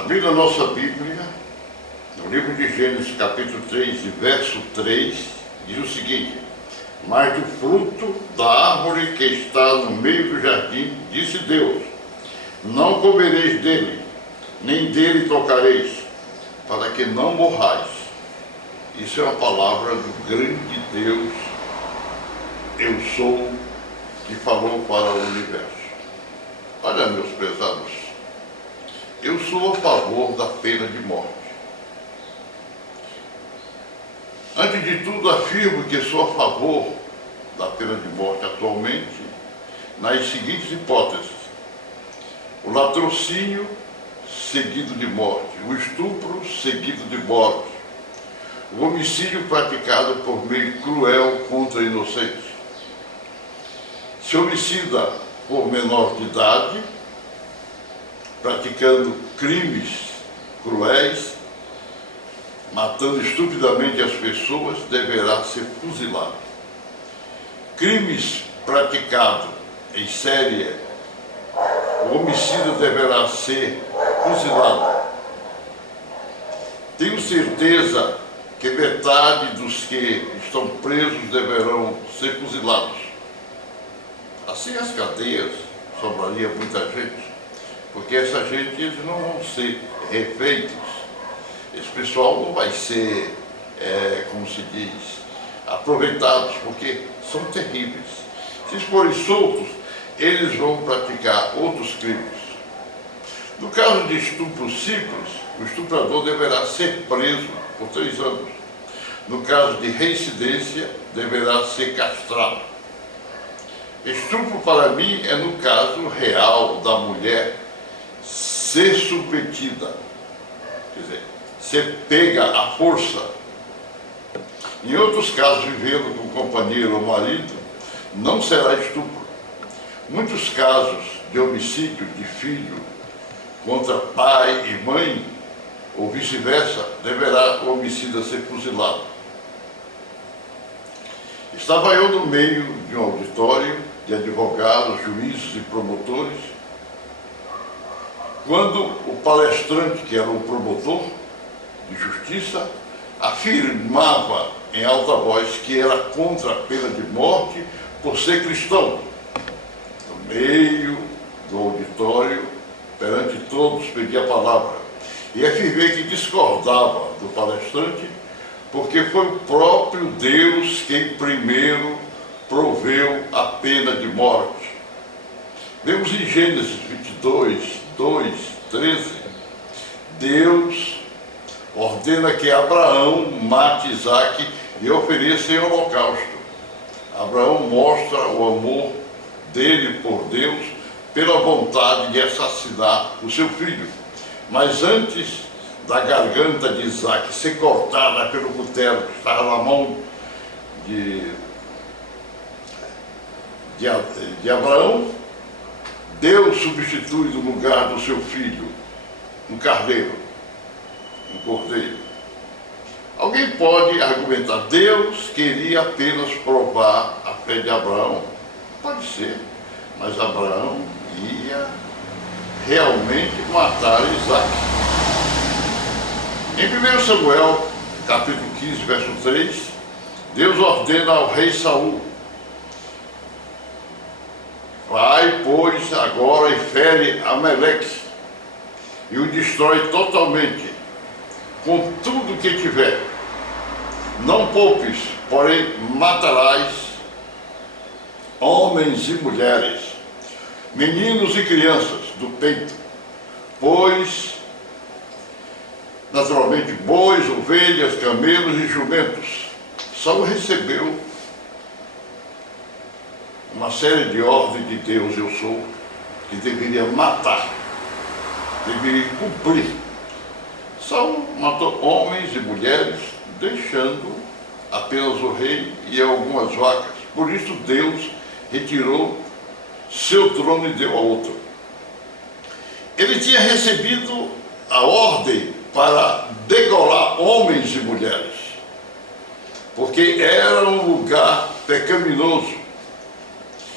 Abrindo a nossa Bíblia, no livro de Gênesis, capítulo 3, verso 3, diz o seguinte: mas do fruto da árvore que está no meio do jardim, disse Deus, não comereis dele, nem dele tocareis, para que não morrais. Isso é uma palavra do grande Deus, eu sou, que falou para o universo. Olha, meus prezados, eu sou a favor da pena de morte. Antes de tudo, afirmo que sou a favor da pena de morte atualmente nas seguintes hipóteses: o latrocínio seguido de morte, o estupro seguido de morte, o homicídio praticado por meio cruel contra inocentes, se homicida por menor de idade, praticando crimes cruéis, matando estupidamente as pessoas, deverá ser fuzilado. Crimes praticados em série, o homicida deverá ser fuzilado. Tenho certeza que metade dos que estão presos deverão ser fuzilados. Assim as cadeias sobraria muita gente, porque essa gente eles não vão ser refeitos. Esse pessoal não vai ser, como se diz, aproveitados, porque são terríveis. Se eles forem soltos, eles vão praticar outros crimes. No caso de estupro simples, o estuprador deverá ser preso por 3 anos. No caso de reincidência, deverá ser castrado. Estupro para mim é no caso real da mulher ser submetida, quer dizer, ser pega à força. Em outros casos, vivendo com o companheiro ou marido, não será estupro. Muitos casos de homicídio de filho contra pai e mãe, ou vice-versa, deverá o homicida ser fuzilado. Estava eu no meio de um auditório de advogados, juízes e promotores, quando o palestrante, que era um promotor de justiça, afirmava em alta voz que era contra a pena de morte por ser cristão. No meio do auditório, perante todos, pedi a palavra e afirmei que discordava do palestrante, porque foi o próprio Deus quem primeiro proveu a pena de morte. Vemos em Gênesis 22, 2, 13, Deus ordena que Abraão mate Isaque e ofereça em holocausto. Abraão mostra o amor dele por Deus pela vontade de assassinar o seu filho. Mas antes da garganta de Isaque ser cortada pelo cutelo que estava na mão de Abraão, Deus substitui no lugar do seu filho um carneiro, um cordeiro. Alguém pode argumentar, Deus queria apenas provar a fé de Abraão. Pode ser, mas Abraão ia realmente matar Isaque. Em 1 Samuel, capítulo 15, verso 3, Deus ordena ao rei Saul: vai, pois, agora e fere Amaleque e o destrói totalmente, com tudo que tiver. Não poupes, porém matarás homens e mulheres, meninos e crianças do peito, pois, naturalmente, bois, ovelhas, camelos e jumentos. Saul recebeu uma série de ordens de Deus, eu sou, que deveria matar, deveria cumprir. Saul matou homens e mulheres, deixando apenas o rei e algumas vacas. Por isso Deus retirou seu trono e deu a outro. Ele tinha recebido a ordem para degolar homens e mulheres, porque era um lugar pecaminoso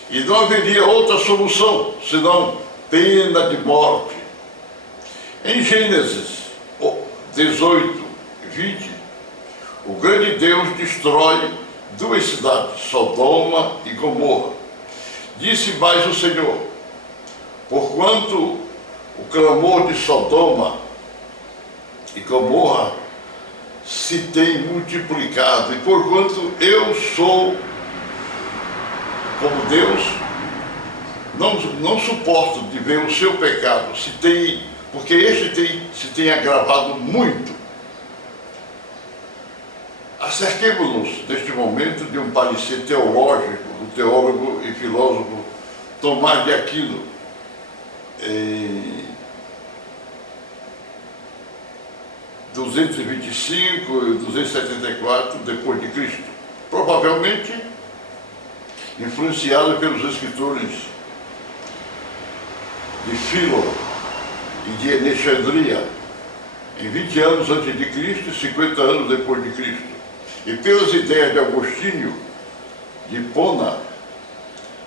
e não haveria outra solução senão pena de morte. Em Gênesis 18, 20, o grande Deus destrói duas cidades, Sodoma e Gomorra. Disse mais o Senhor: porquanto o clamor de Sodoma e Gomorra se tem multiplicado, e porquanto eu sou como Deus, não suporto de ver o seu pecado, porque este se tem agravado muito. Acerquemo-nos neste momento de um parecer teológico do teólogo e filósofo Tomás de Aquino, em 225 e 274 depois de Cristo, provavelmente influenciado pelos escritores de Filo e de Alexandria, em 20 anos antes de Cristo e 50 anos depois de Cristo, e pelas ideias de Agostinho de Hipona,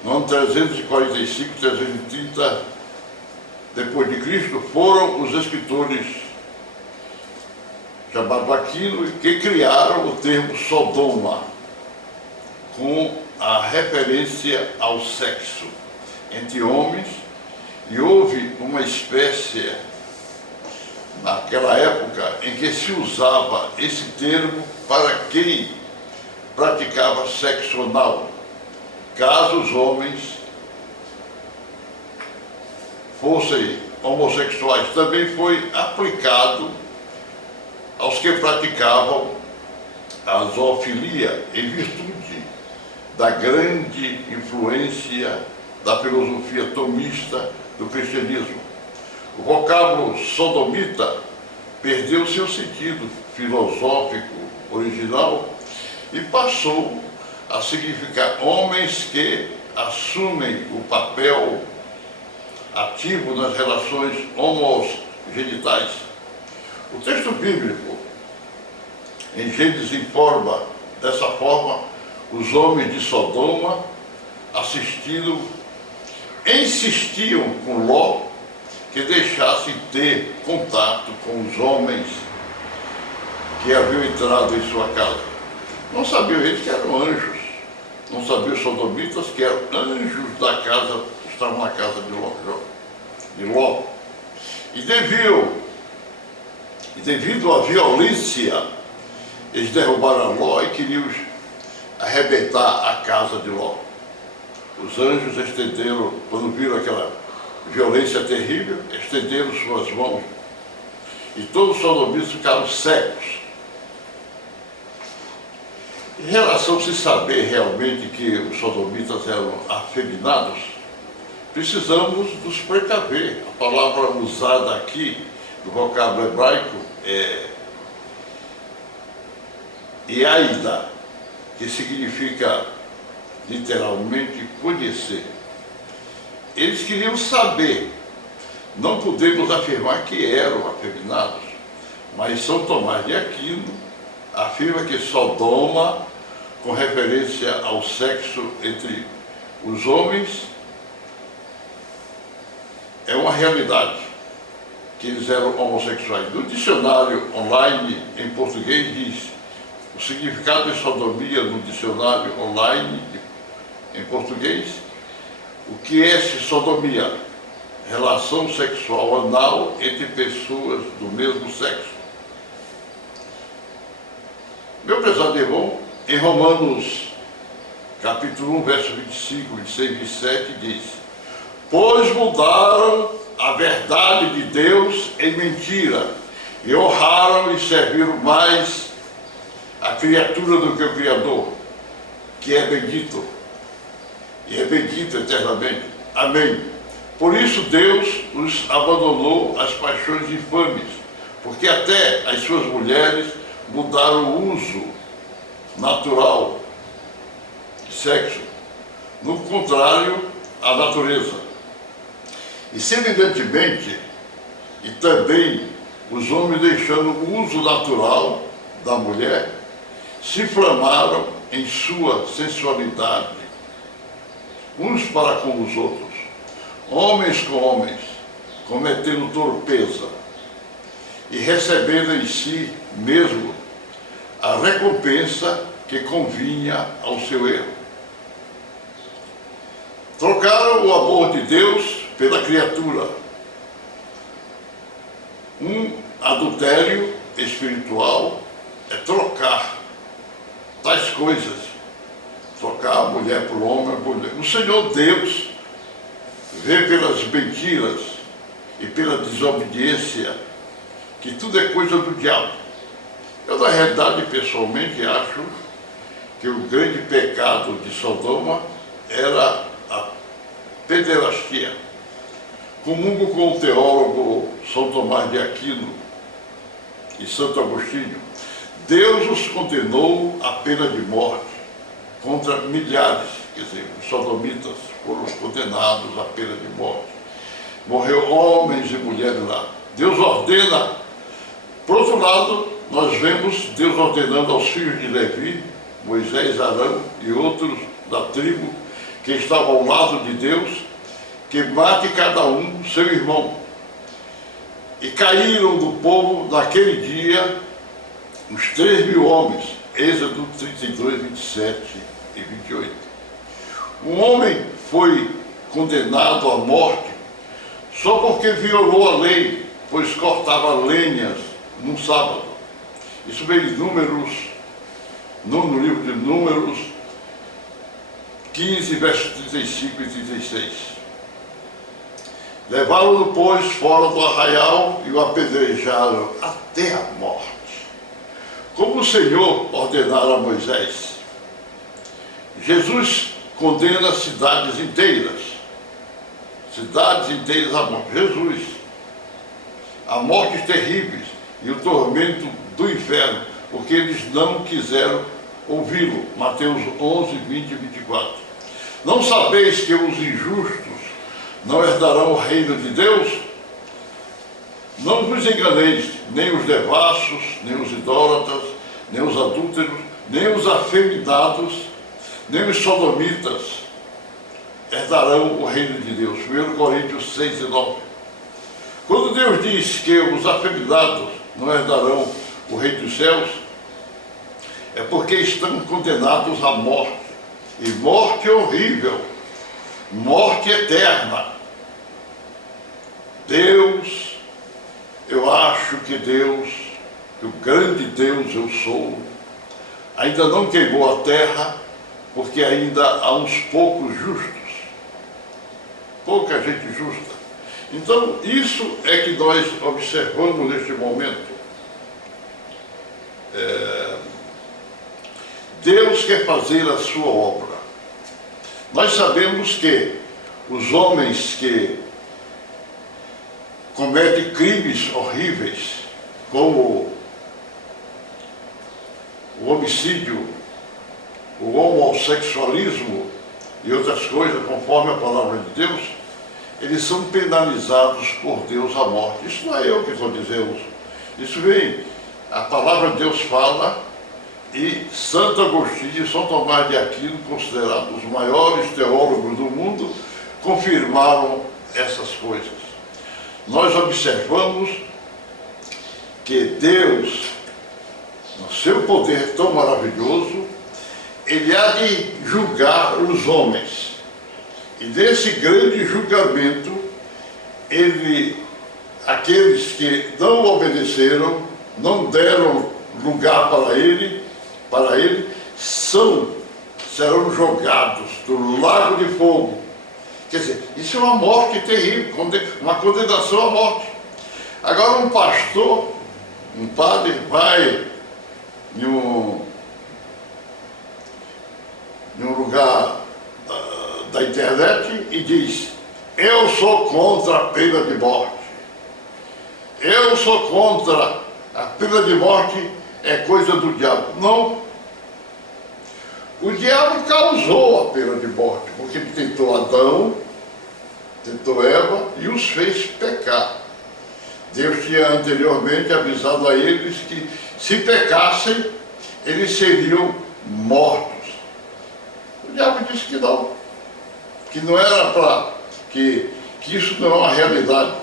no ano 345, 330 depois de Cristo, foram os escritores chamados Aquino que criaram o termo Sodoma, com a referência ao sexo entre homens, e houve uma espécie, naquela época, em que se usava esse termo para quem praticava sexo anal, caso os homens fossem homossexuais. Também foi aplicado aos que praticavam a zoofilia, em virtude da grande influência da filosofia tomista do cristianismo. O vocábulo sodomita perdeu seu sentido filosófico original e passou a significar homens que assumem o papel ativo nas relações homogenitais. O texto bíblico em Gênesis informa dessa forma os homens de Sodoma insistiam com Ló que deixassem ter contato com os homens que haviam entrado em sua casa. Não sabiam eles que eram anjos, não sabiam os sodomitas que eram anjos da casa, que estavam na casa de Ló. E devido à violência, eles derrubaram Ló e queriam arrebentar a casa de Ló. Os anjos estenderam, quando viram aquela violência terrível, estenderam suas mãos e todos os sodomitas ficaram cegos. Em relação a se saber realmente que os sodomitas eram afeminados, precisamos nos precaver. A palavra usada aqui, do vocábulo hebraico, é iaida, que significa literalmente conhecer. Eles queriam saber. Não podemos afirmar que eram afeminados, mas São Tomás de Aquino afirma que Sodoma, com referência ao sexo entre os homens, é uma realidade, que eles eram homossexuais. No dicionário online em português diz: o significado de sodomia no dicionário online em português: o que é sodomia? Relação sexual anal entre pessoas do mesmo sexo. Meu prezado irmão, em Romanos capítulo 1, verso 25, 26 e 27 diz: pois mudaram a verdade de Deus em mentira, e honraram e serviram mais a criatura do que o Criador, que é bendito, e é bendito eternamente. Amém. Por isso Deus os abandonou às paixões infames, porque até as suas mulheres mudaram o uso natural de sexo, no contrário à natureza. E semelhantemente, e também os homens, deixando o uso natural da mulher, se inflamaram em sua sensualidade, uns para com os outros, homens com homens, cometendo torpeza, e recebendo em si mesmo a recompensa que convinha ao seu erro. Trocaram o amor de Deus pela criatura. Um adultério espiritual é trocar tais coisas. Trocar a mulher por homem, a mulher. O Senhor Deus vê pelas mentiras e pela desobediência que tudo é coisa do diabo. Eu, na realidade, pessoalmente, acho que o grande pecado de Sodoma era a pederastia. Comungo com o teólogo São Tomás de Aquino e Santo Agostinho. Deus os condenou à pena de morte contra milhares, quer dizer, os sodomitas foram condenados à pena de morte. Morreu homens e mulheres lá. Deus ordena. Por outro lado, nós vemos Deus ordenando aos filhos de Levi, Moisés, Arão e outros da tribo que estavam ao lado de Deus, que mate cada um seu irmão. E caíram do povo naquele dia uns 3.000 homens, Êxodo 32, 27 e 28. Um homem foi condenado à morte só porque violou a lei, pois cortava lenhas num sábado. Isso vem em Números, no livro de Números 15, versos 35 e 36. Levaram-no, pois, fora do arraial e o apedrejaram até a morte, como o Senhor ordenara a Moisés. Jesus condena cidades inteiras à morte. Jesus, a mortes terríveis e o tormento do inferno, porque eles não quiseram ouvi-lo. Mateus 11, 20 e 24. Não sabeis que os injustos não herdarão o reino de Deus? Não vos enganeis, nem os devassos, nem os idólatras, nem os adúlteros, nem os afeminados, nem os sodomitas herdarão o reino de Deus. 1 Coríntios 6 e 9. Quando Deus diz que os afeminados não herdarão o reino dos céus, é porque estão condenados à morte. E morte horrível, morte eterna. Deus, eu acho que Deus, que o grande Deus eu sou, ainda não queimou a terra, porque ainda há uns poucos justos, pouca gente justa. Então, isso é que nós observamos neste momento. Deus quer fazer a sua obra. Nós sabemos que os homens que cometem crimes horríveis, como o homicídio, o homossexualismo e outras coisas, conforme a palavra de Deus, eles são penalizados por Deus à morte. Isso não é eu que estou dizendo. Isso vem, a palavra de Deus fala, e Santo Agostinho e São Tomás de Aquino, considerados os maiores teólogos do mundo, confirmaram essas coisas. Nós observamos que Deus, no seu poder tão maravilhoso, Ele há de julgar os homens. E nesse grande julgamento, aqueles que não obedeceram, não deram lugar para ele, serão jogados do lago de fogo. Quer dizer, isso é uma morte terrível, uma condenação à morte. Agora um pastor, um padre, vai em um lugar da internet e diz: eu sou contra a pena de morte. Eu sou contra a pena de morte, é coisa do diabo. Não. O diabo causou a pena de morte, porque ele tentou Adão, tentou Eva e os fez pecar. Deus tinha anteriormente avisado a eles que, se pecassem, eles seriam mortos. O diabo disse que não era para, que isso não é uma realidade.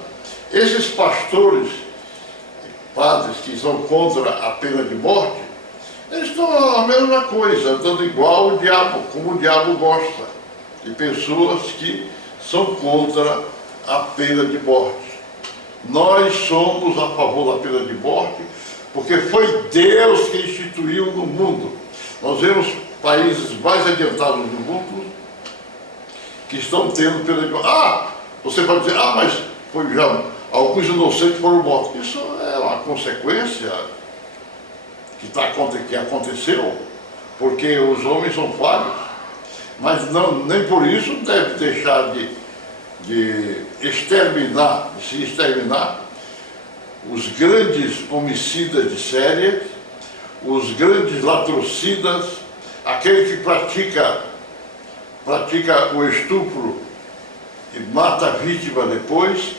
Esses pastores padres que são contra a pena de morte, eles estão a mesma coisa, dando igual ao diabo, como o diabo gosta, de pessoas que são contra a pena de morte. Nós somos a favor da pena de morte, porque foi Deus que instituiu no mundo. Nós vemos países mais adiantados do mundo que estão tendo pena de morte. Você pode dizer, mas foi já, alguns inocentes foram mortos. Isso é uma consequência que aconteceu, porque os homens são falhos, mas não, nem por isso deve deixar de se exterminar os grandes homicidas de série, os grandes latrocidas, aquele que pratica o estupro e mata a vítima depois.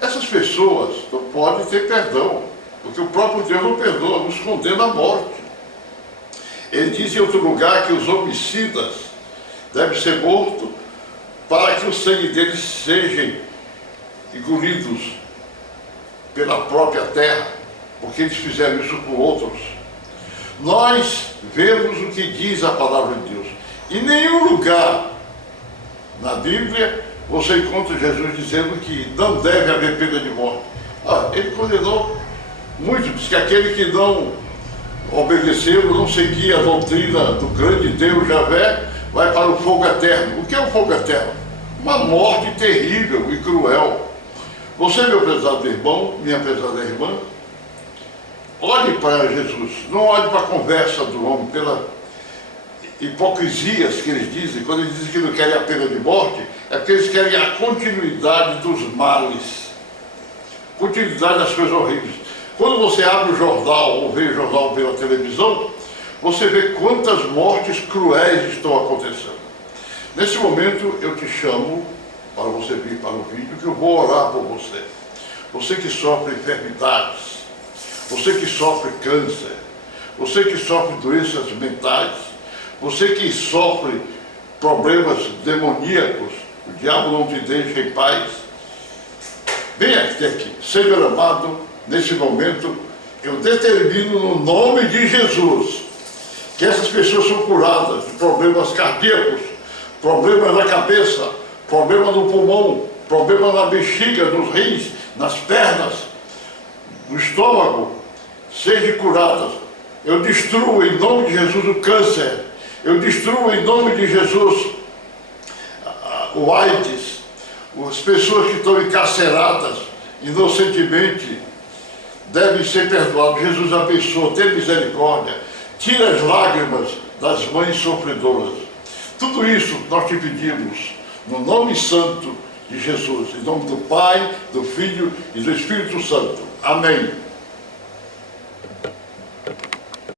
Essas pessoas não podem ter perdão, porque o próprio Deus não perdoa, nos condena à morte. Ele diz em outro lugar que os homicidas devem ser mortos para que o sangue deles sejam engolidos pela própria terra, porque eles fizeram isso com outros. Nós vemos o que diz a palavra de Deus. Em nenhum lugar na Bíblia você encontra Jesus dizendo que não deve haver pena de morte. Ele condenou muito, diz que aquele que não obedeceu, não seguia a doutrina do grande Deus Javé, vai para o fogo eterno. O que é o fogo eterno? Uma morte terrível e cruel. Você, meu prezado irmão, minha prezada irmã, olhe para Jesus, não olhe para a conversa do homem, pela hipocrisias que eles dizem. Quando eles dizem que não querem a pena de morte, é porque eles querem a continuidade dos males, continuidade das coisas horríveis. Quando você abre o jornal ou vê o jornal pela televisão, você vê quantas mortes cruéis estão acontecendo. Nesse momento eu te chamo para você vir para o vídeo, que eu vou orar por você. Você que sofre enfermidades, você que sofre câncer, você que sofre doenças mentais, você que sofre problemas demoníacos, o diabo não te deixa em paz. Venha até aqui. Senhor amado, nesse momento eu determino no nome de Jesus que essas pessoas são curadas de problemas cardíacos, problemas na cabeça, problema no pulmão, problema na bexiga, nos rins, nas pernas, no estômago, sejam curadas. Eu destruo em nome de Jesus o câncer, eu destruo em nome de Jesus o AIDS, as pessoas que estão encarceradas inocentemente devem ser perdoadas. Jesus abençoa, tem misericórdia, tira as lágrimas das mães sofredoras. Tudo isso nós te pedimos no nome santo de Jesus, em nome do Pai, do Filho e do Espírito Santo. Amém.